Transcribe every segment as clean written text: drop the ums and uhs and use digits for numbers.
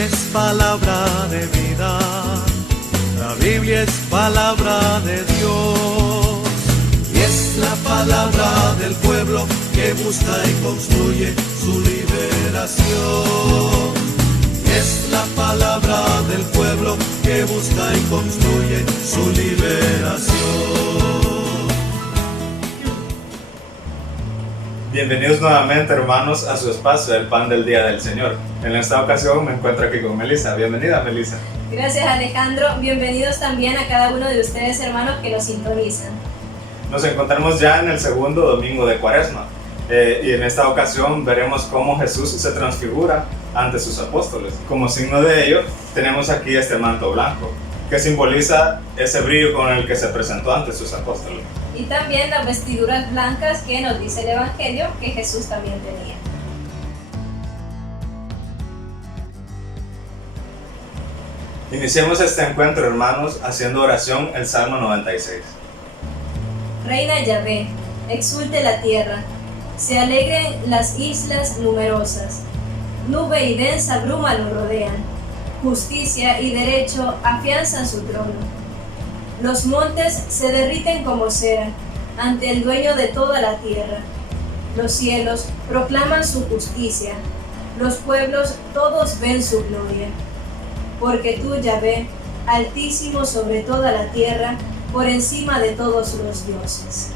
Biblia es palabra de vida, la Biblia es palabra de Dios, y es la palabra del pueblo que busca y construye su liberación. Y es la palabra del pueblo que busca y construye su liberación. Bienvenidos nuevamente, hermanos, a su espacio, el pan del día del Señor. En esta ocasión me encuentro aquí con Melissa. Bienvenida, Melissa. Gracias, Alejandro. Bienvenidos también a cada uno de ustedes, hermanos, que nos sintonizan. Nos encontramos ya en el segundo domingo de Cuaresma. Y en esta ocasión veremos cómo Jesús se transfigura ante sus apóstoles. Como signo de ello, tenemos aquí este manto blanco, que simboliza ese brillo con el que se presentó ante sus apóstoles. Y también las vestiduras blancas que nos dice el Evangelio que Jesús también tenía. Iniciemos este encuentro, hermanos, haciendo oración el Salmo 96. Reina Yahvé, exulte la tierra, se alegren las islas numerosas. Nube y densa bruma lo rodean, justicia y derecho afianzan su trono. Los montes se derriten como cera ante el dueño de toda la tierra. Los cielos proclaman su justicia, los pueblos todos ven su gloria. Porque tú, Yahvé, altísimo sobre toda la tierra, por encima de todos los dioses.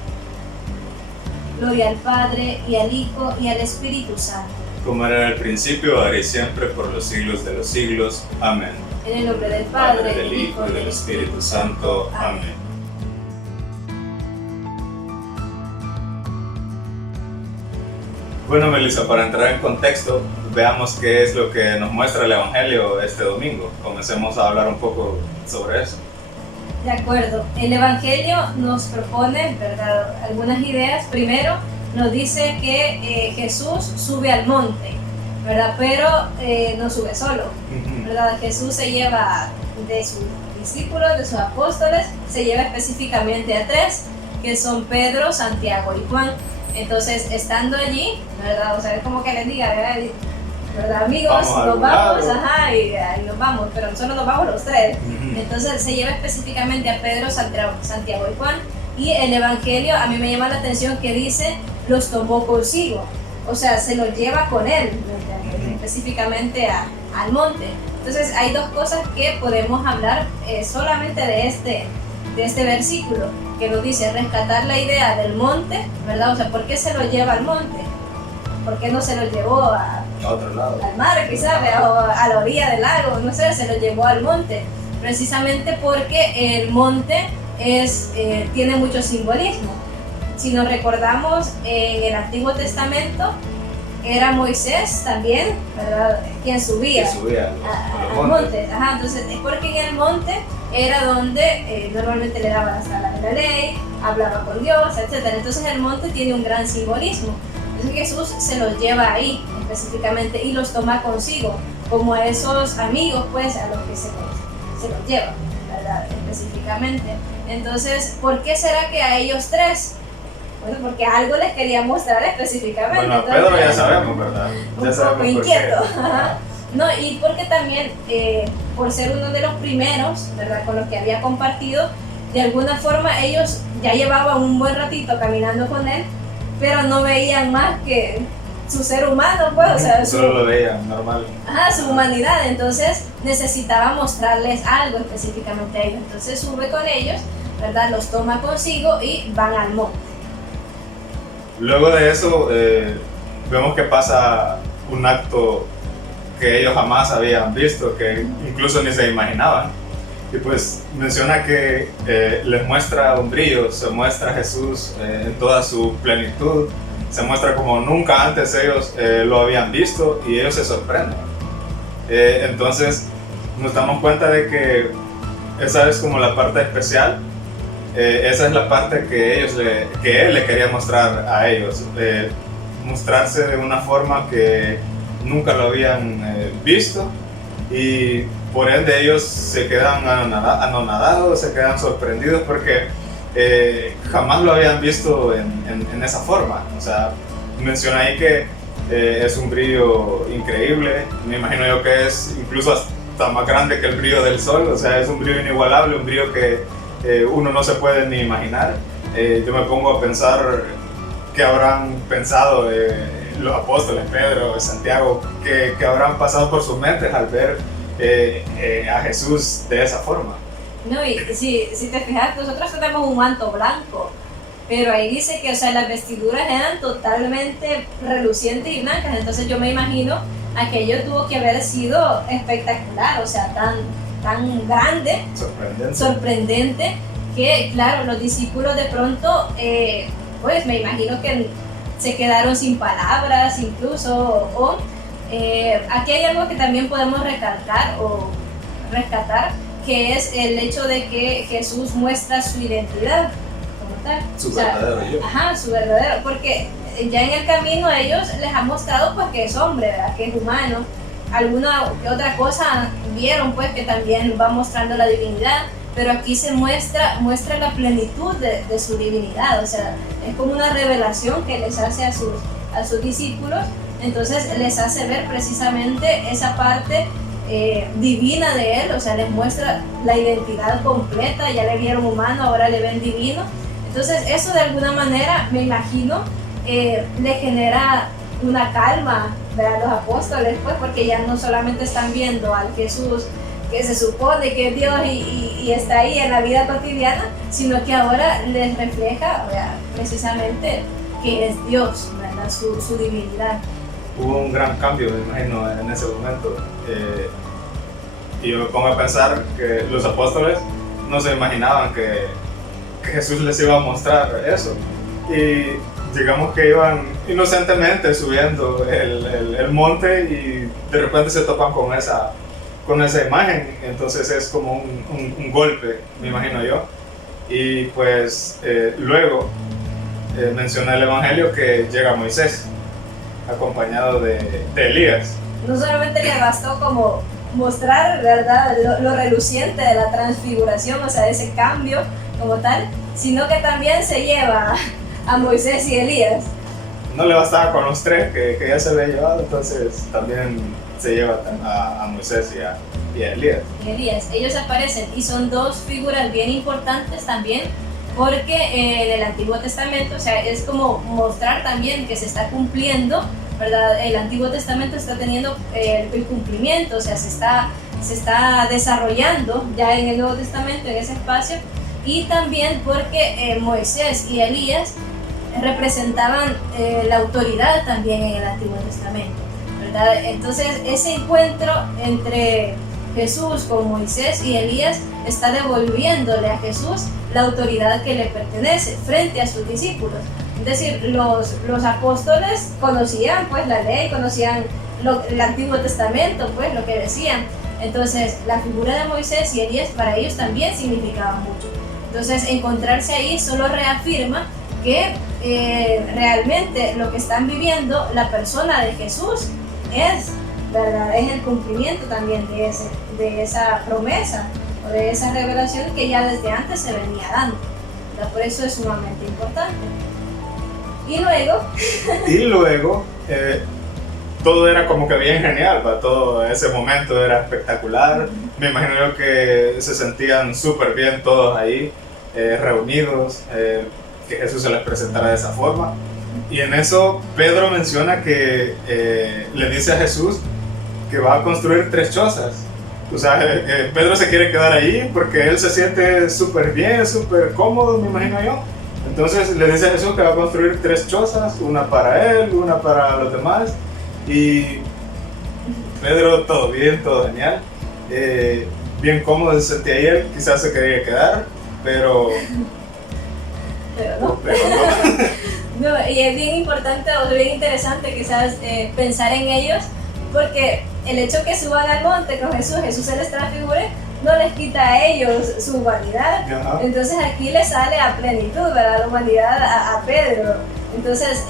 Gloria al Padre, y al Hijo, y al Espíritu Santo. Como era en el principio, ahora y siempre, por los siglos de los siglos. Amén. En el nombre del Padre, del Hijo y del Espíritu Santo. Amén. Bueno, Melissa, para entrar en contexto, veamos qué es lo que nos muestra el Evangelio este domingo. Comencemos a hablar un poco sobre eso. De acuerdo. El Evangelio nos propone, ¿verdad?, algunas ideas. Primero, nos dice que Jesús sube al monte, ¿verdad? Pero no sube solo, ¿verdad? Jesús se lleva de sus discípulos, de sus apóstoles, se lleva específicamente a 3, que son Pedro, Santiago y Juan. Entonces, estando allí, ¿verdad? O sea, es como que les diga, ¿verdad? Amigos, nos vamos, ajá, y nos vamos, pero nosotros nos vamos los 3. Entonces, se lleva específicamente a Pedro, Santiago y Juan. Y el Evangelio, a mí me llama la atención que dice, los tomó consigo. O sea, se los lleva con él, específicamente al monte. Entonces, hay dos cosas que podemos hablar solamente de este versículo, que nos dice rescatar la idea del monte, ¿verdad? O sea, ¿por qué se lo lleva al monte? ¿Por qué no se lo llevó a otro lado, al mar, quizás, o a la orilla del lago? No sé, se lo llevó al monte. Precisamente porque el monte tiene mucho simbolismo. Si nos recordamos, en el Antiguo Testamento era Moisés también, ¿verdad?, quien subía a los montes. Ajá, entonces es porque en el monte era donde normalmente le daban las tablas de la ley, hablaba con Dios, etc. Entonces el monte tiene un gran simbolismo. Entonces Jesús se los lleva ahí específicamente y los toma consigo, como a esos amigos, pues, a los que se los lleva, ¿verdad?, específicamente. Entonces, ¿por qué será que a ellos 3? Bueno, porque algo les quería mostrar específicamente. Bueno, a Pedro ya sabemos, ¿verdad? Ya un sabemos poco inquieto. No, y porque también, por ser uno de los primeros, ¿verdad?, con los que había compartido, de alguna forma ellos ya llevaban un buen ratito caminando con él, pero no veían más que su ser humano, pues, o sea, solo lo veían normal. Su humanidad. Entonces necesitaba mostrarles algo específicamente a ellos. Entonces sube con ellos, ¿verdad?, los toma consigo y van al monte. Luego de eso, vemos que pasa un acto que ellos jamás habían visto, que incluso ni se imaginaban. Y pues menciona que les muestra un brillo, se muestra a Jesús en toda su plenitud, se muestra como nunca antes ellos lo habían visto y ellos se sorprenden. Entonces nos damos cuenta de que esa es como la parte especial. Esa es la parte que él le quería mostrar a ellos, mostrarse de una forma que nunca lo habían visto, y por ende ellos se quedan anonadados, se quedan sorprendidos porque jamás lo habían visto en esa forma. O sea, menciona ahí que es un brillo increíble. Me imagino yo que es incluso hasta más grande que el brillo del sol, o sea, es un brillo inigualable, un brillo que uno no se puede ni imaginar. Yo me pongo a pensar qué habrán pensado los apóstoles, Pedro, Santiago, que habrán pasado por sus mentes al ver a Jesús de esa forma. No, y si te fijas, nosotros tenemos un manto blanco, pero ahí dice que, o sea, las vestiduras eran totalmente relucientes y blancas, entonces yo me imagino aquello tuvo que haber sido espectacular, o sea, tan grande, sorprendente, que claro, los discípulos de pronto, pues me imagino que se quedaron sin palabras incluso, o aquí hay algo que también podemos recalcar o rescatar, que es el hecho de que Jesús muestra su identidad como tal. Su verdadero yo. Ajá, su verdadero, porque ya en el camino a ellos les ha mostrado pues que es hombre, ¿verdad? Que es humano. Alguna que otra cosa vieron pues que también va mostrando la divinidad, pero aquí se muestra la plenitud de su divinidad, o sea, es como una revelación que les hace a sus discípulos, entonces les hace ver precisamente esa parte divina de él, o sea, les muestra la identidad completa, ya le vieron humano, ahora le ven divino, entonces eso de alguna manera, me imagino, le genera una calma a los apóstoles, pues, porque ya no solamente están viendo al Jesús que se supone que es Dios y está ahí en la vida cotidiana, sino que ahora les refleja, ¿verdad?, precisamente que es Dios, ¿verdad?, su divinidad. Hubo un gran cambio, me imagino, en ese momento. Y yo me pongo a pensar que los apóstoles no se imaginaban que Jesús les iba a mostrar eso. Y digamos que iban inocentemente subiendo el monte y de repente se topan con esa imagen. Entonces es como un golpe, me imagino yo. Y pues luego menciona el Evangelio que llega Moisés, acompañado de Elías. No solamente le bastó como mostrar, ¿verdad?, lo reluciente de la transfiguración, o sea, ese cambio como tal, sino que también se lleva a Moisés y Elías. No le bastaba con los tres que ya se había llevado, entonces también se lleva a Moisés y a Elías. Ellos aparecen y son dos figuras bien importantes también, porque en el Antiguo Testamento, o sea, es como mostrar también que se está cumpliendo, ¿verdad? El Antiguo Testamento está teniendo el cumplimiento, o sea, se está desarrollando ya en el Nuevo Testamento, en ese espacio, y también porque Moisés y Elías representaban la autoridad también en el Antiguo Testamento, ¿verdad? Entonces, ese encuentro entre Jesús con Moisés y Elías está devolviéndole a Jesús la autoridad que le pertenece frente a sus discípulos. Es decir, los apóstoles conocían pues la ley, conocían el Antiguo Testamento, pues lo que decían. Entonces, la figura de Moisés y Elías para ellos también significaba mucho. Entonces, encontrarse ahí solo reafirma que realmente lo que están viviendo la persona de Jesús es, ¿verdad?, es el cumplimiento también de esa promesa o de esa revelación que ya desde antes se venía dando, ¿verdad? Por eso es sumamente importante. Y luego todo era como que bien genial, ¿va? Todo ese momento era espectacular. Me imagino yo que se sentían súper bien todos ahí, reunidos, que Jesús se les presentara de esa forma. Y en eso Pedro menciona que le dice a Jesús que va a construir 3 chozas. O sea, Pedro se quiere quedar ahí porque él se siente súper bien, súper cómodo, me imagino yo. Entonces le dice a Jesús que va a construir 3 chozas, una para él, una para los demás. Y Pedro, todo bien, todo genial. Bien cómodo se sentía ahí él, quizás se quería quedar, pero no. No, y es bien importante o bien interesante quizás pensar en ellos, porque el hecho que suban al monte con Jesús se les transfigure, no les quita a ellos su humanidad. Ajá. Entonces aquí le sale a plenitud, ¿verdad?, la humanidad a Pedro. Entonces,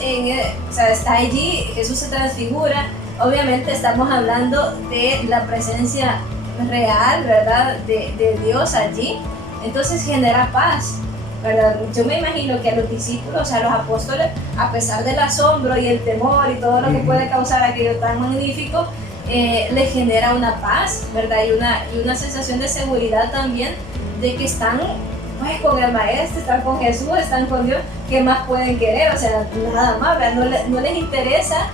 o sea, está allí, Jesús se transfigura. Obviamente estamos hablando de la presencia real, ¿verdad?, de Dios allí. Entonces genera paz. ¿verdad? Yo me imagino que a los discípulos, a los apóstoles, a pesar del asombro y el temor y todo lo que puede causar aquello tan magnífico, les genera una paz, ¿verdad? Y una sensación de seguridad también, de que están pues con el Maestro, están con Jesús, están con Dios. ¿Qué más pueden querer? O sea, nada más, ¿verdad? No les interesa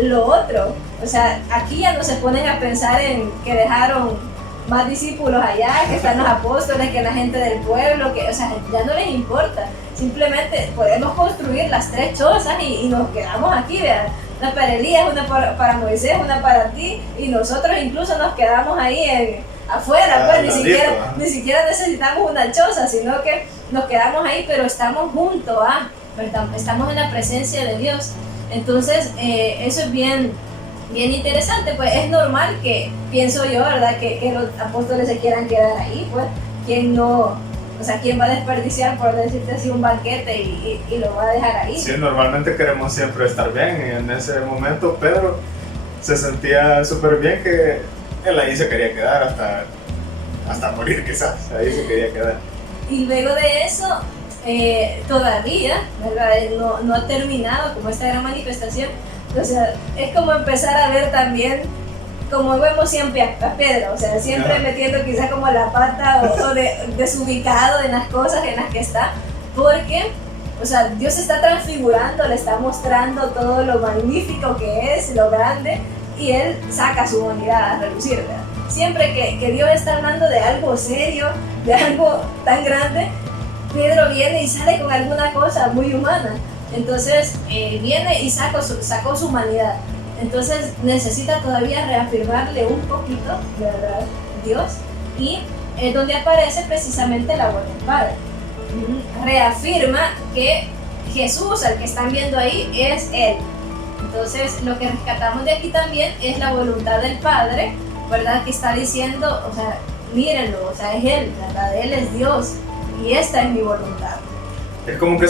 lo otro. O sea, aquí ya no se ponen a pensar en que dejaron más discípulos allá, que están los apóstoles, que la gente del pueblo, que, o sea, ya no les importa. Simplemente podemos construir las 3 chozas y nos quedamos aquí, ¿verdad? Una para Elías, una para Moisés, una para ti, y nosotros incluso nos quedamos ahí afuera, pues ni siquiera necesitamos una choza, sino que nos quedamos ahí, pero estamos juntos, ¿verdad? Estamos en la presencia de Dios. Entonces, eso es bien interesante, pues es normal que, pienso yo, ¿verdad? Que los apóstoles se quieran quedar ahí, pues, ¿quién no? O sea, ¿quién va a desperdiciar, por decirte así, un banquete y lo va a dejar ahí? Sí, normalmente queremos siempre estar bien, y en ese momento Pedro se sentía súper bien, que él ahí se quería quedar hasta morir, quizás, ahí se quería quedar. Y luego de eso, todavía, ¿verdad? No ha terminado como esta gran manifestación. O sea, es como empezar a ver también, como vemos siempre a Pedro, o sea, siempre metiendo quizás como la pata o desubicado en las cosas en las que está, porque, o sea, Dios está transfigurando, le está mostrando todo lo magnífico que es, lo grande, y Él saca su humanidad a relucir, ¿verdad? Siempre que Dios está hablando de algo serio, de algo tan grande, Pedro viene y sale con alguna cosa muy humana. Entonces viene y sacó su humanidad. Entonces necesita todavía reafirmarle un poquito, ¿verdad? Dios. Y es donde aparece precisamente la voz del Padre. Reafirma que Jesús, al que están viendo ahí, es Él. Entonces lo que rescatamos de aquí también es la voluntad del Padre, ¿verdad? Que está diciendo, o sea, mírenlo, o sea, es Él, ¿verdad? Él es Dios y esta es mi voluntad. Es como que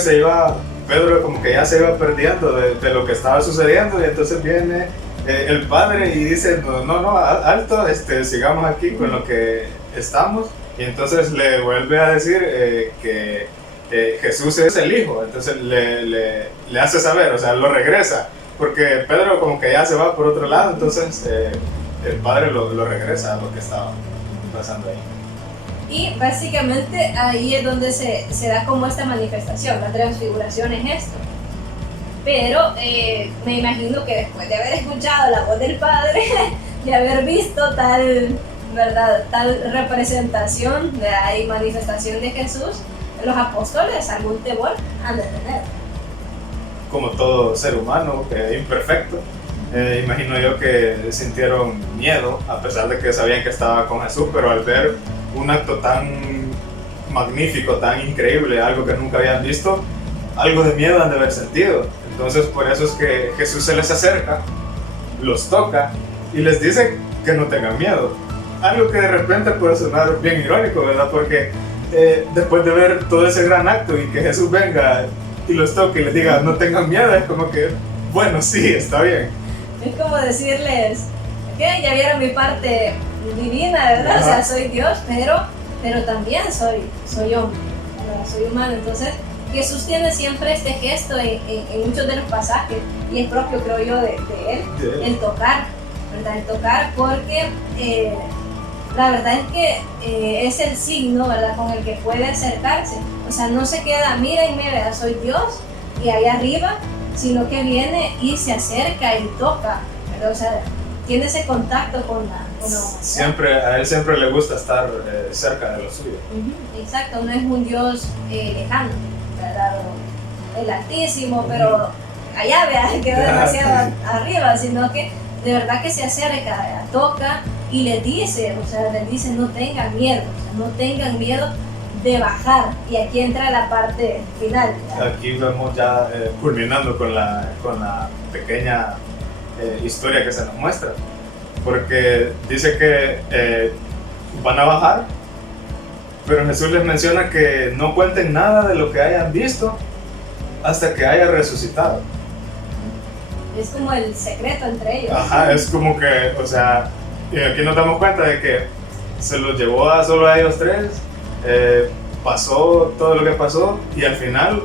Pedro como que ya se iba perdiendo de lo que estaba sucediendo, y entonces viene el Padre y dice, no, alto, sigamos aquí con lo que estamos, y entonces le vuelve a decir que Jesús es el Hijo, entonces le hace saber, o sea, lo regresa, porque Pedro como que ya se va por otro lado, entonces el Padre lo regresa a lo que estaba pasando ahí. Y básicamente ahí es donde se da como esta manifestación, la transfiguración es esto. Pero me imagino que después de haber escuchado la voz del Padre, de haber visto tal representación y manifestación de Jesús, los apóstoles algún temor han de tener. Como todo ser humano, imperfecto, imagino yo que sintieron miedo, a pesar de que sabían que estaba con Jesús, pero al ver un acto tan magnífico, tan increíble, algo que nunca habían visto, algo de miedo han de haber sentido. Entonces por eso es que Jesús se les acerca, los toca y les dice que no tengan miedo. Algo que de repente puede sonar bien irónico, ¿verdad? Porque después de ver todo ese gran acto y que Jesús venga y los toque y les diga no tengan miedo, es como que, bueno, sí, está bien. Es como decirles, ¿qué? Ya vieron mi parte divina, ¿verdad? O sea, soy Dios, pero también soy hombre, ¿verdad? Soy humano. Entonces Jesús tiene siempre este gesto en muchos de los pasajes, y es propio, creo yo, de él, el tocar, ¿verdad? El tocar, porque la verdad es que es el signo, ¿verdad?, con el que puede acercarse. O sea, no se queda, mírenme, ¿verdad?, soy Dios, y ahí arriba, sino que viene y se acerca y toca, ¿verdad? O sea, tiene ese contacto con la humanidad. A él siempre le gusta estar cerca de lo suyo. Exacto, no es un Dios lejano, ¿verdad? El Altísimo, pero allá, vea, quedó demasiado arriba, sino que de verdad que se acerca, ¿verdad?, toca y les dice, no tengan miedo, o sea, no tengan miedo de bajar. Y aquí entra la parte final, ¿verdad? Aquí vemos ya culminando con la pequeña historia que se nos muestra, porque dice que van a bajar, pero Jesús les menciona que no cuenten nada de lo que hayan visto hasta que haya resucitado. Es como el secreto entre ellos. Ajá, es como que, o sea, y aquí nos damos cuenta de que se los llevó solo a ellos tres, pasó todo lo que pasó y al final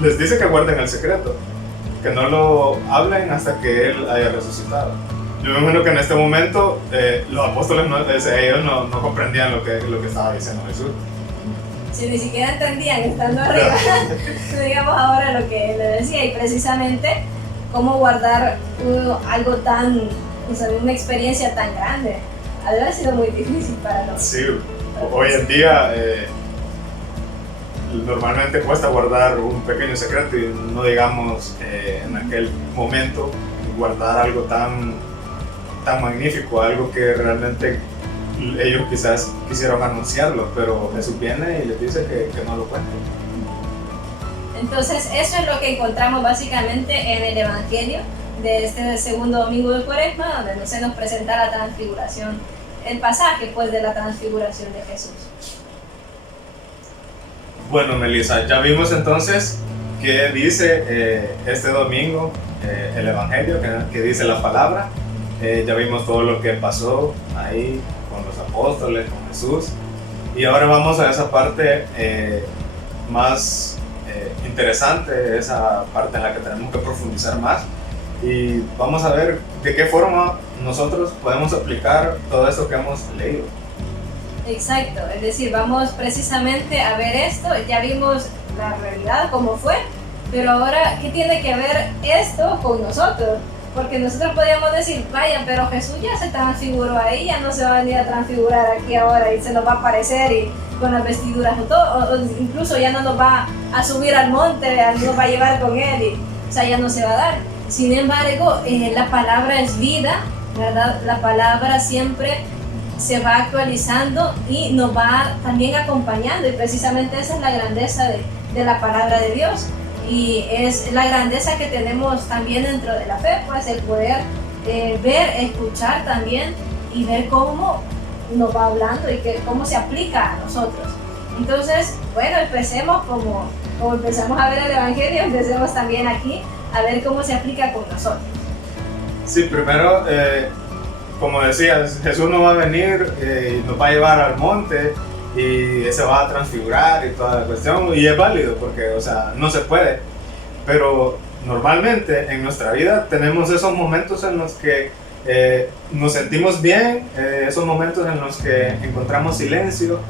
les dice que guarden el secreto, que no lo hablen hasta que Él haya resucitado. Yo me imagino que en este momento los apóstoles ellos no comprendían lo que estaba diciendo Jesús. Si ni siquiera entendían estando arriba, digamos ahora lo que le decía, y precisamente cómo guardar algo tan, o sea, una experiencia tan grande, ha de haber sido muy difícil para nosotros. Sí, hoy en día normalmente cuesta guardar un pequeño secreto y no digamos en aquel momento guardar algo tan magnífico, algo que realmente ellos quizás quisieron anunciarlo, pero Jesús viene y les dice que no lo cuenten. Entonces eso es lo que encontramos básicamente en el Evangelio de este segundo domingo de Cuaresma, donde se nos presenta la transfiguración, el pasaje pues de la transfiguración de Jesús. Bueno, Melissa, ya vimos entonces qué dice este domingo el Evangelio, que dice la palabra. Ya vimos todo lo que pasó ahí con los apóstoles, con Jesús. Y ahora vamos a esa parte más interesante, esa parte en la que tenemos que profundizar más. Y vamos a ver de qué forma nosotros podemos aplicar todo esto que hemos leído. Exacto, es decir, vamos precisamente a ver esto, ya vimos la realidad, cómo fue, pero ahora, ¿qué tiene que ver esto con nosotros? Porque nosotros podríamos decir, vaya, pero Jesús ya se transfiguró ahí, ya no se va a venir a transfigurar aquí ahora y se nos va a aparecer y con las vestiduras o todo, o incluso ya no nos va a subir al monte, nos va a llevar con él, y, o sea, ya no se va a dar. Sin embargo, la palabra es vida, ¿verdad? La palabra siempre se va actualizando y nos va también acompañando, y precisamente esa es la grandeza de la palabra de Dios. Y es la grandeza que tenemos también dentro de la fe, pues el poder ver, escuchar también y ver cómo nos va hablando y cómo se aplica a nosotros. Entonces, bueno, empecemos como empezamos a ver el Evangelio, empecemos también aquí a ver cómo se aplica con nosotros. Sí, primero, como decías, Jesús no va a venir y nos va a llevar al monte y se va a transfigurar y toda la cuestión, y es válido porque, o sea, no se puede, pero normalmente en nuestra vida tenemos esos momentos en los que nos sentimos bien, esos momentos en los que encontramos silencio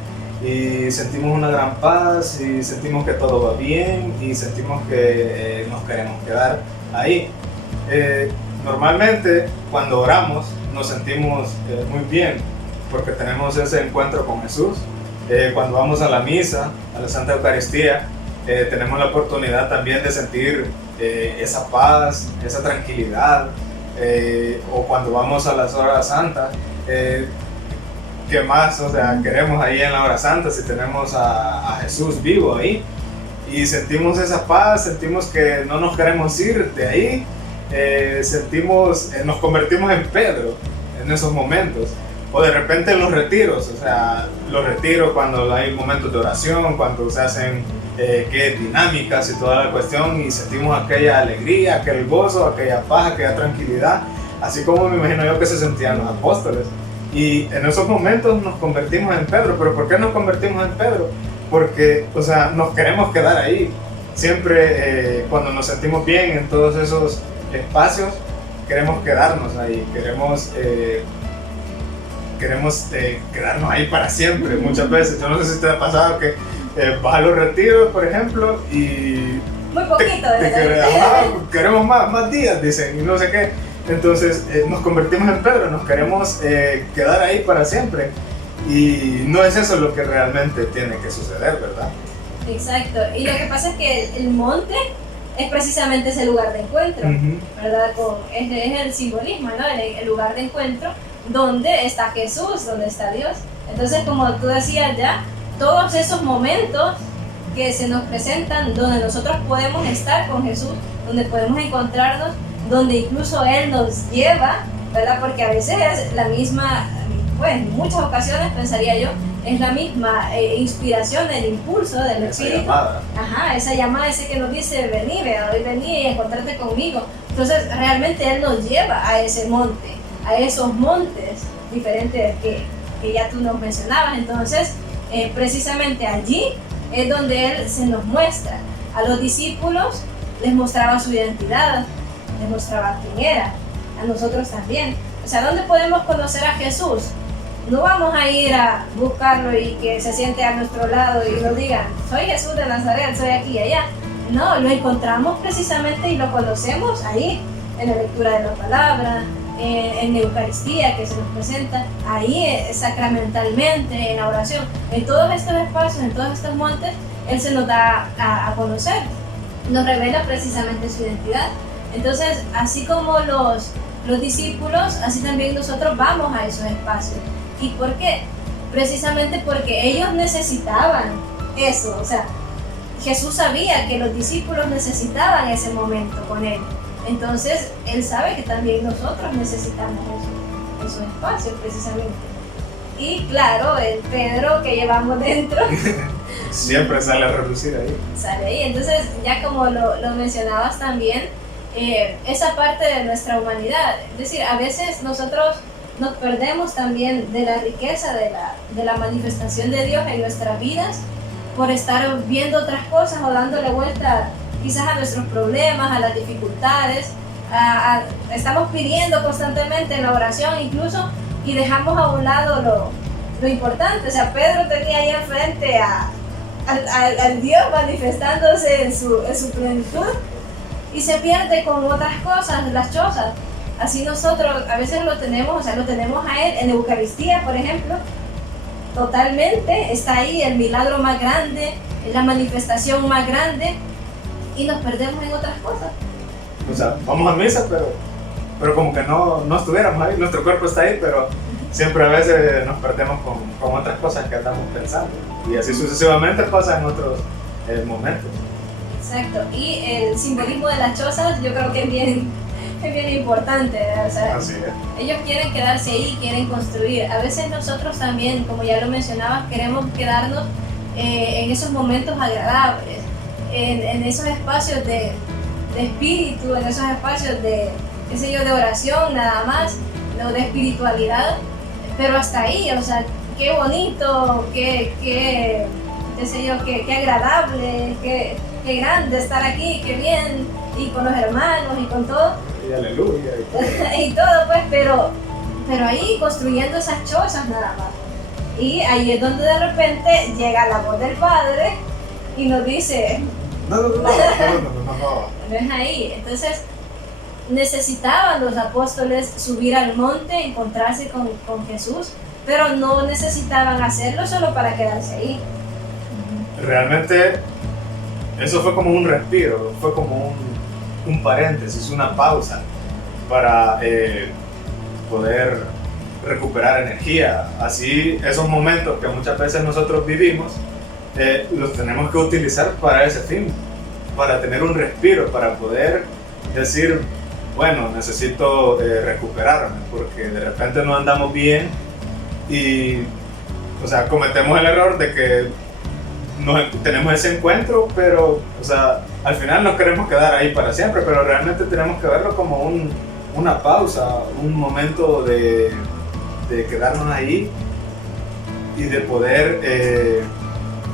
y sentimos una gran paz y sentimos que todo va bien y sentimos que nos queremos quedar ahí. Normalmente cuando oramos nos sentimos muy bien porque tenemos ese encuentro con Jesús. Cuando vamos a la misa, a la Santa Eucaristía, tenemos la oportunidad también de sentir esa paz, esa tranquilidad, o cuando vamos a las horas santas, ¿qué más? O sea, queremos ahí en la hora santa si tenemos a Jesús vivo ahí y sentimos esa paz, sentimos que no nos queremos ir de ahí, nos convertimos en Pedro en esos momentos. O de repente en los retiros, o sea, los retiros cuando hay momentos de oración, cuando se hacen dinámicas y toda la cuestión y sentimos aquella alegría, aquel gozo, aquella paz, aquella tranquilidad, así como me imagino yo que se sentían los apóstoles. Y en esos momentos nos convertimos en Pedro. ¿Pero por qué nos convertimos en Pedro? Porque, o sea, nos queremos quedar ahí. Siempre cuando nos sentimos bien en todos esos espacios, queremos quedarnos ahí, queremos quedarnos ahí para siempre. Muchas veces, yo no sé si te ha pasado que vas a los retiros, por ejemplo, y muy poquito queremos más días, dicen, y no sé qué. Entonces nos convertimos en Pedro, nos queremos quedar ahí para siempre, y no es eso lo que realmente tiene que suceder, ¿verdad? Exacto, y lo que pasa es que el monte es precisamente ese lugar de encuentro, ¿verdad? Es el simbolismo, ¿no? El lugar de encuentro donde está Jesús, donde está Dios. Entonces, como tú decías ya, todos esos momentos que se nos presentan donde nosotros podemos estar con Jesús, donde podemos encontrarnos, donde incluso Él nos lleva, ¿verdad? Porque a veces es la misma, pues en muchas ocasiones pensaría yo, es la misma inspiración, el impulso del Espíritu. Llamada. Ajá, esa llamada, ese que nos dice, vení y encontrarte conmigo. Entonces, realmente Él nos lleva a ese monte, a esos montes diferentes que ya tú nos mencionabas. Entonces, precisamente allí es donde Él se nos muestra. A los discípulos les mostraba su identidad, les mostraba quién era, a nosotros también. O sea, ¿dónde podemos conocer a Jesús? No vamos a ir a buscarlo y que se siente a nuestro lado y nos digan, soy Jesús de Nazaret, soy aquí y allá. No, lo encontramos precisamente y lo conocemos ahí, en la lectura de la palabra, en la Eucaristía que se nos presenta, ahí sacramentalmente, en la oración, en todos estos espacios, en todos estos montes, Él se nos da a conocer, nos revela precisamente su identidad. Entonces, así como los discípulos, así también nosotros vamos a esos espacios. ¿Y por qué? Precisamente porque ellos necesitaban eso, o sea, Jesús sabía que los discípulos necesitaban ese momento con Él. Entonces, Él sabe que también nosotros necesitamos esos espacios precisamente. Y claro, el Pedro que llevamos dentro siempre sale a relucir ahí. Sale ahí. Entonces, ya como lo mencionabas también, esa parte de nuestra humanidad. Es decir, a veces nosotros nos perdemos también de la riqueza de la manifestación de Dios en nuestras vidas por estar viendo otras cosas o dándole vuelta quizás a nuestros problemas, a las dificultades. Estamos pidiendo constantemente en la oración incluso y dejamos a un lado lo importante. O sea, Pedro tenía ahí enfrente al Dios manifestándose en su plenitud y se pierde con otras cosas, las chozas. Así nosotros a veces lo tenemos a Él en la Eucaristía, por ejemplo, totalmente, está ahí el milagro más grande, la manifestación más grande, y nos perdemos en otras cosas. O sea, vamos a misa, pero como que no estuviéramos ahí, nuestro cuerpo está ahí, pero siempre a veces nos perdemos con otras cosas que estamos pensando, y así sucesivamente pasa en otros momentos. Exacto, y el simbolismo de las chozas yo creo que es bien importante, o sea, ellos quieren quedarse ahí, quieren construir. A veces nosotros también, como ya lo mencionabas, queremos quedarnos en esos momentos agradables, en esos espacios de espíritu, en esos espacios de oración nada más, no de espiritualidad, pero hasta ahí, o sea, qué bonito, qué agradable, qué grande estar aquí, qué bien, y con los hermanos y con todo. Y aleluya. Y todo, pues, pero ahí construyendo esas chozas nada más. Y ahí es donde de repente llega la voz del Padre y nos dice, No. no es ahí. Entonces, necesitaban los apóstoles subir al monte, encontrarse con Jesús, pero no necesitaban hacerlo solo para quedarse ahí. Realmente, eso fue como un respiro, fue como un paréntesis, una pausa para poder recuperar energía. Así, esos momentos que muchas veces nosotros vivimos, los tenemos que utilizar para ese fin, para tener un respiro, para poder decir, bueno, necesito recuperarme, porque de repente no andamos bien y, o sea, cometemos el error de que tenemos ese encuentro, pero, o sea, al final nos queremos quedar ahí para siempre, pero realmente tenemos que verlo como una pausa, un momento de quedarnos ahí y de poder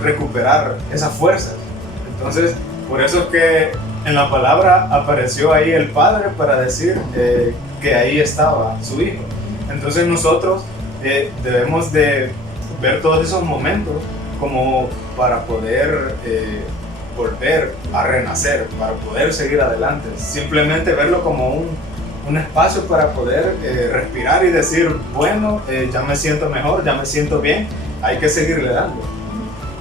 recuperar esas fuerzas. Entonces, por eso es que en la palabra apareció ahí el Padre para decir que ahí estaba su Hijo. Entonces nosotros debemos de ver todos esos momentos como para poder volver a renacer, para poder seguir adelante. Simplemente verlo como un espacio para poder respirar y decir, bueno, ya me siento mejor, ya me siento bien, hay que seguirle dando.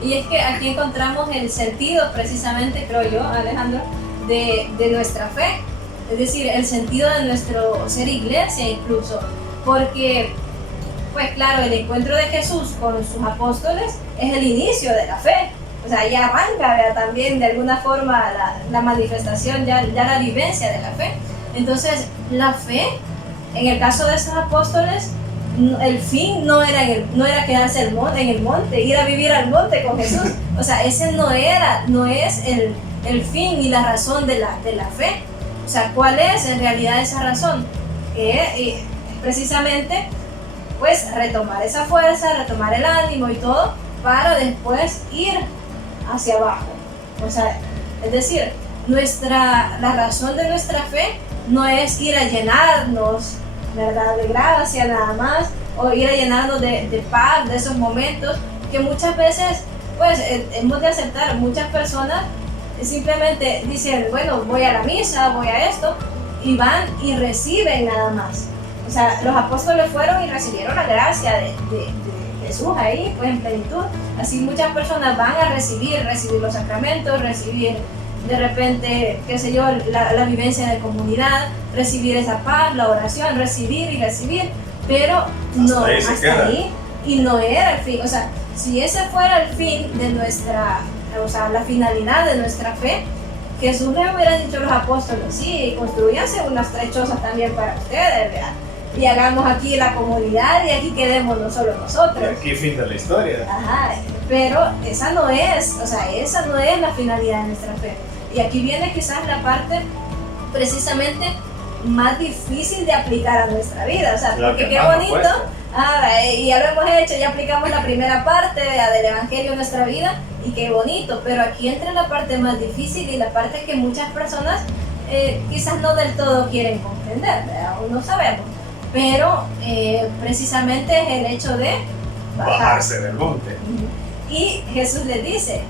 Y es que aquí encontramos el sentido, precisamente, creo yo, Alejandro, de nuestra fe. Es decir, el sentido de nuestro ser iglesia incluso. Porque, pues claro, el encuentro de Jesús con sus apóstoles es el inicio de la fe. O sea, ya arranca, ¿verdad? También de alguna forma la manifestación, ya la vivencia de la fe. Entonces, la fe, en el caso de esos apóstoles, el fin no era quedarse en el monte, ir a vivir al monte con Jesús. O sea, ese no es el fin y la razón de la fe. O sea, ¿cuál es en realidad esa razón? Precisamente, pues, retomar esa fuerza, retomar el ánimo y todo, para después ir hacia abajo. O sea, es decir, la razón de nuestra fe no es ir a llenarnos, ¿verdad?, de gracia nada más, o ir a llenarnos de paz, de esos momentos que muchas veces, pues, hemos de aceptar. Muchas personas simplemente dicen, bueno, voy a la misa, voy a esto, y van y reciben nada más. O sea, los apóstoles fueron y recibieron la gracia de Jesús ahí, pues, en plenitud. Así muchas personas van a recibir los sacramentos, recibir de repente, qué sé yo, la vivencia de comunidad, recibir esa paz, la oración, recibir y recibir, pero no hasta ahí, y no era el fin. O sea, si ese fuera el fin de nuestra, o sea, la finalidad de nuestra fe, Jesús le hubiera dicho a los apóstoles, sí, construyanse unas 3 chozas también para ustedes, ¿verdad? Y hagamos aquí la comunidad y aquí quedemos no solo nosotros. Y aquí fin de la historia. Ajá, pero esa no es la finalidad de nuestra fe. Y aquí viene quizás la parte precisamente más difícil de aplicar a nuestra vida. O sea, porque qué bonito, y ya lo hemos hecho, ya aplicamos la primera parte del Evangelio en nuestra vida, y qué bonito, pero aquí entra la parte más difícil y la parte que muchas personas quizás no del todo quieren comprender, ¿verdad? Aún no sabemos. Pero precisamente es el hecho de bajarse del monte. Y Jesús les dice,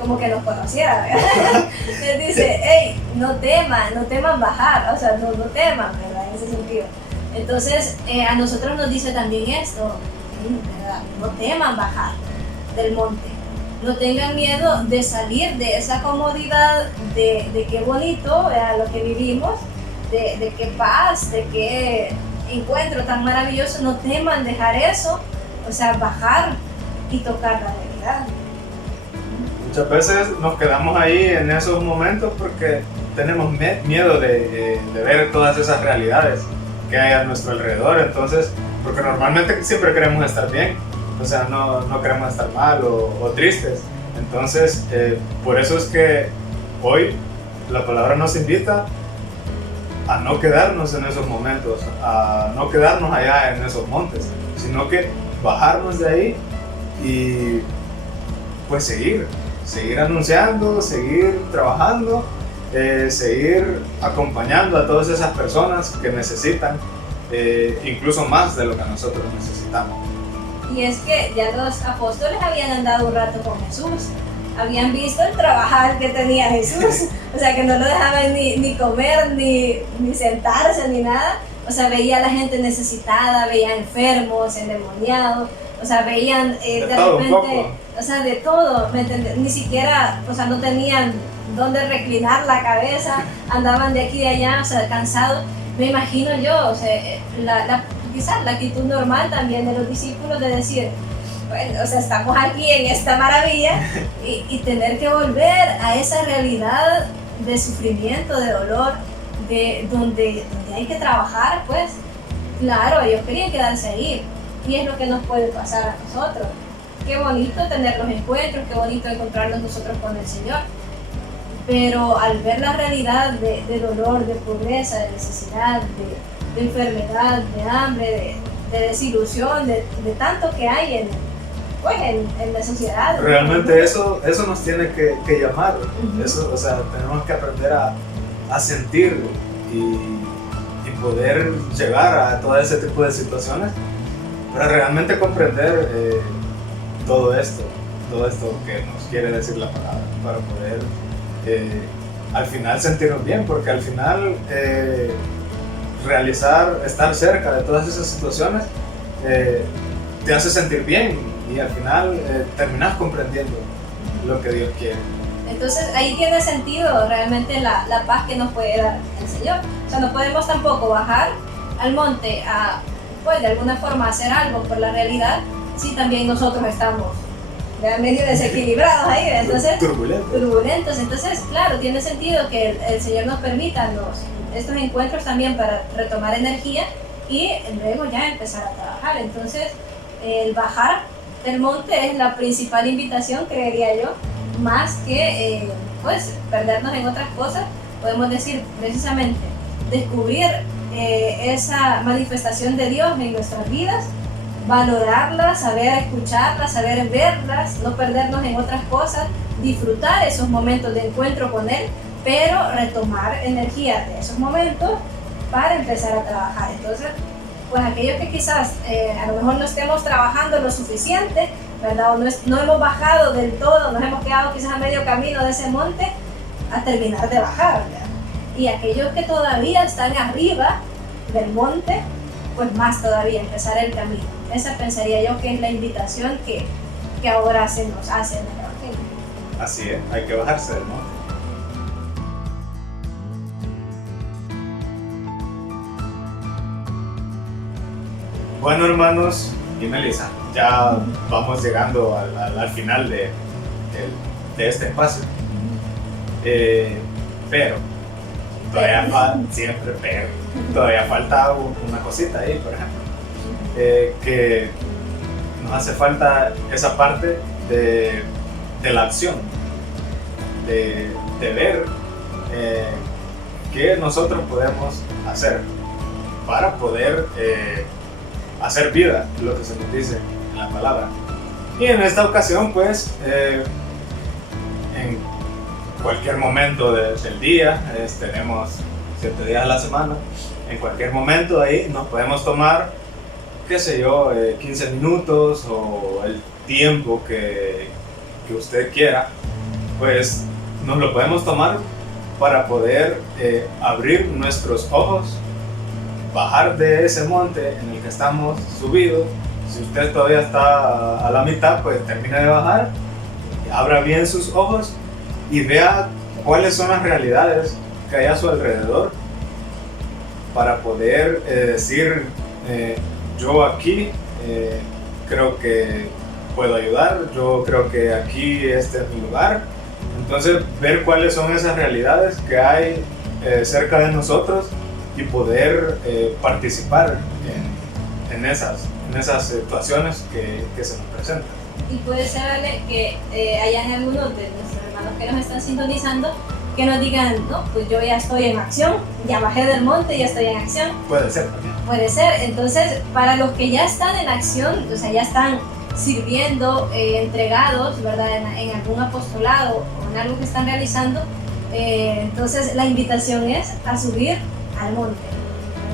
como que nos conociera, ¿verdad? Les dice, hey, no teman bajar, o sea, no teman, ¿verdad? En ese sentido. Entonces, a nosotros nos dice también esto, ¿verdad? No teman bajar del monte, no tengan miedo de salir de esa comodidad, de qué bonito, ¿verdad?, lo que vivimos, de qué paz, de qué encuentro tan maravilloso. No teman dejar eso, o sea, bajar y tocar la realidad. Muchas veces nos quedamos ahí en esos momentos porque tenemos miedo de ver todas esas realidades que hay a nuestro alrededor. Entonces, porque normalmente siempre queremos estar bien, o sea, no queremos estar mal o tristes. Entonces, por eso es que hoy la palabra nos invita a no quedarnos en esos momentos, a no quedarnos allá en esos montes, sino que bajarnos de ahí y pues seguir anunciando, seguir trabajando, seguir acompañando a todas esas personas que necesitan, incluso más de lo que nosotros necesitamos. Y es que ya los apóstoles habían andado un rato con Jesús, habían visto el trabajar que tenía Jesús, o sea, que no lo dejaban ni comer, ni sentarse, ni nada. O sea, veía a la gente necesitada, veía enfermos, endemoniados, o sea, veían de repente, o sea, de todo, ¿me entiendes? Ni siquiera, o sea, no tenían dónde reclinar la cabeza, andaban de aquí y de allá, o sea, cansados. Me imagino yo, o sea, quizás la actitud normal también de los discípulos de decir, bueno, o sea, estamos aquí en esta maravilla y tener que volver a esa realidad de sufrimiento, de dolor, de donde hay que trabajar, pues, claro, ellos querían quedarse ahí. Y es lo que nos puede pasar a nosotros. Qué bonito tener los encuentros, qué bonito encontrarnos nosotros con el Señor. Pero al ver la realidad de dolor, de pobreza, de necesidad, de enfermedad, de hambre, de desilusión, de tanto que hay en la sociedad. Realmente eso nos tiene que llamar. Eso, o sea, tenemos que aprender a sentir y poder llegar a todo ese tipo de situaciones para realmente comprender todo esto que nos quiere decir la palabra, para poder al final sentirnos bien, porque al final estar cerca de todas esas situaciones te hace sentir bien y al final terminas comprendiendo lo que Dios quiere. Entonces ahí tiene sentido realmente la paz que nos puede dar el Señor. O sea, no podemos tampoco bajar al monte a, pues, de alguna forma hacer algo por la realidad si también nosotros estamos medio desequilibrados ahí, entonces turbulentos. Entonces, claro, tiene sentido que el Señor nos permita estos encuentros también para retomar energía y luego ya empezar a trabajar. Entonces, el bajar del monte es la principal invitación, creería yo, más que pues perdernos en otras cosas. Podemos decir precisamente descubrir esa manifestación de Dios en nuestras vidas, valorarlas, saber escucharlas, saber verlas, no perdernos en otras cosas, disfrutar esos momentos de encuentro con Él, pero retomar energía de esos momentos para empezar a trabajar. Entonces, pues aquellos que quizás a lo mejor no estemos trabajando lo suficiente, ¿verdad? O no hemos bajado del todo, nos hemos quedado quizás a medio camino de ese monte, a terminar de bajar, ¿verdad? Y aquellos que todavía están arriba del monte, pues más todavía empezar el camino. Esa pensaría yo que es la invitación que ahora se nos hace en el Evangelio. Así es, hay que bajarse del monte. Bueno, hermanos y Melissa, ya vamos llegando al final de este espacio. Pero todavía falta una cosita ahí, por ejemplo, que nos hace falta esa parte de la acción, de ver qué nosotros podemos hacer para poder hacer vida lo que se nos dice en la palabra. Y en esta ocasión, pues, en cualquier momento del día, tenemos 7 días a la semana, en cualquier momento ahí nos podemos tomar, qué sé yo, 15 minutos o el tiempo que usted quiera, pues nos lo podemos tomar para poder abrir nuestros ojos, bajar de ese monte en el que estamos subidos. Si usted todavía está a la mitad, pues termine de bajar, abra bien sus ojos y vea cuáles son las realidades que hay a su alrededor para poder decir, yo aquí creo que puedo ayudar, yo creo que aquí este es mi lugar. Entonces, ver cuáles son esas realidades que hay cerca de nosotros y poder participar en esas situaciones que se nos presentan. Y puede ser, Ale, que hayan algunos de nuestros hermanos que nos están sintonizando que nos digan, no, pues yo ya estoy en acción, ya bajé del monte, ya estoy en acción. Puede ser también. Puede ser. Entonces, para los que ya están en acción, o sea, ya están sirviendo, entregados, ¿verdad? En algún apostolado o en algo que están realizando, entonces la invitación es a subir al monte,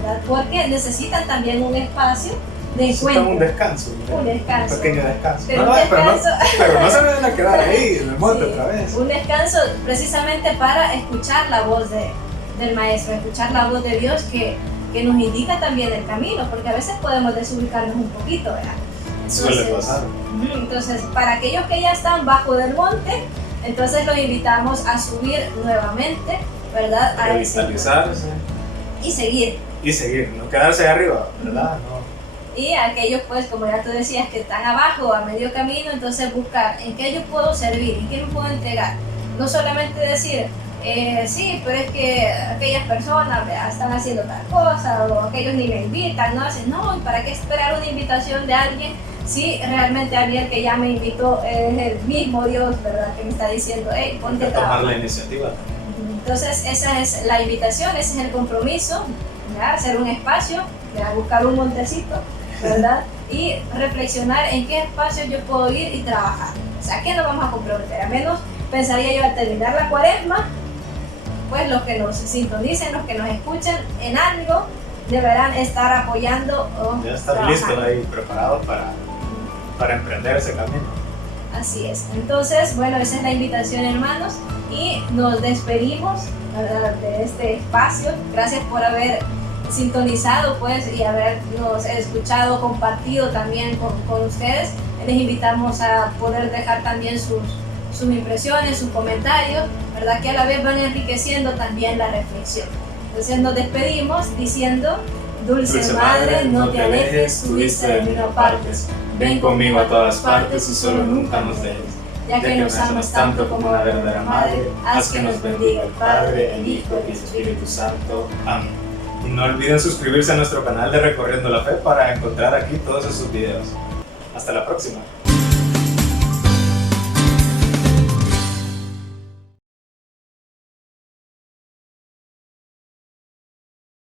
¿verdad? Porque necesitan también un espacio de encuentro. Un descanso. Un descanso. Un pequeño descanso. Pero no se van a quedar ahí en el monte otra vez. Un descanso precisamente para escuchar la voz del Maestro, escuchar la voz de Dios que nos indica también el camino, porque a veces podemos desubicarnos un poquito, ¿verdad? Suele pasar. Entonces, para aquellos que ya están bajo del monte, entonces los invitamos a subir nuevamente, ¿verdad? A revitalizarse. Y seguir. Y seguir, no quedarse ahí arriba, ¿verdad? No. Y aquellos, pues, como ya tú decías, que están abajo, a medio camino, entonces buscar en qué yo puedo servir, en qué me puedo entregar. No solamente decir, sí, pero es que aquellas personas están haciendo tal cosa, o aquellos ni me invitan, no hacen, no, ¿para qué esperar una invitación de alguien si realmente alguien que ya me invitó es el mismo Dios, ¿verdad? Que me está diciendo, hey, ponte a tomar la iniciativa. Entonces, esa es la invitación, ese es el compromiso, ¿verdad? Hacer un espacio, ¿verdad? Buscar un montecito, ¿verdad? Y reflexionar en qué espacio yo puedo ir y trabajar. O sea, ¿qué nos vamos a comprometer? Al menos pensaría yo al terminar la cuaresma, pues los que nos sintonicen, los que nos escuchan en algo, deberán estar apoyando o ya estar trabajando. listos ahí, preparados para emprender ese camino. Así es. Entonces, bueno, esa es la invitación, hermanos, y nos despedimos, ¿verdad?, de este espacio. Gracias por haber sintonizado, pues, y habernos escuchado, compartido también con ustedes. Les invitamos a poder dejar también sus impresiones, sus comentarios, ¿verdad?, que a la vez van enriqueciendo también la reflexión. Entonces nos despedimos diciendo, Dulce Madre, no te alejes, tu vista de mí no apartes. Ven conmigo a todas partes y solo nunca nos dejes. Ya que nos amas tanto como la verdadera Madre, haz que nos bendiga el Padre, el Hijo y el Espíritu Santo. Amén. Y no olviden suscribirse a nuestro canal de Recorriendo la Fe para encontrar aquí todos esos videos. Hasta la próxima.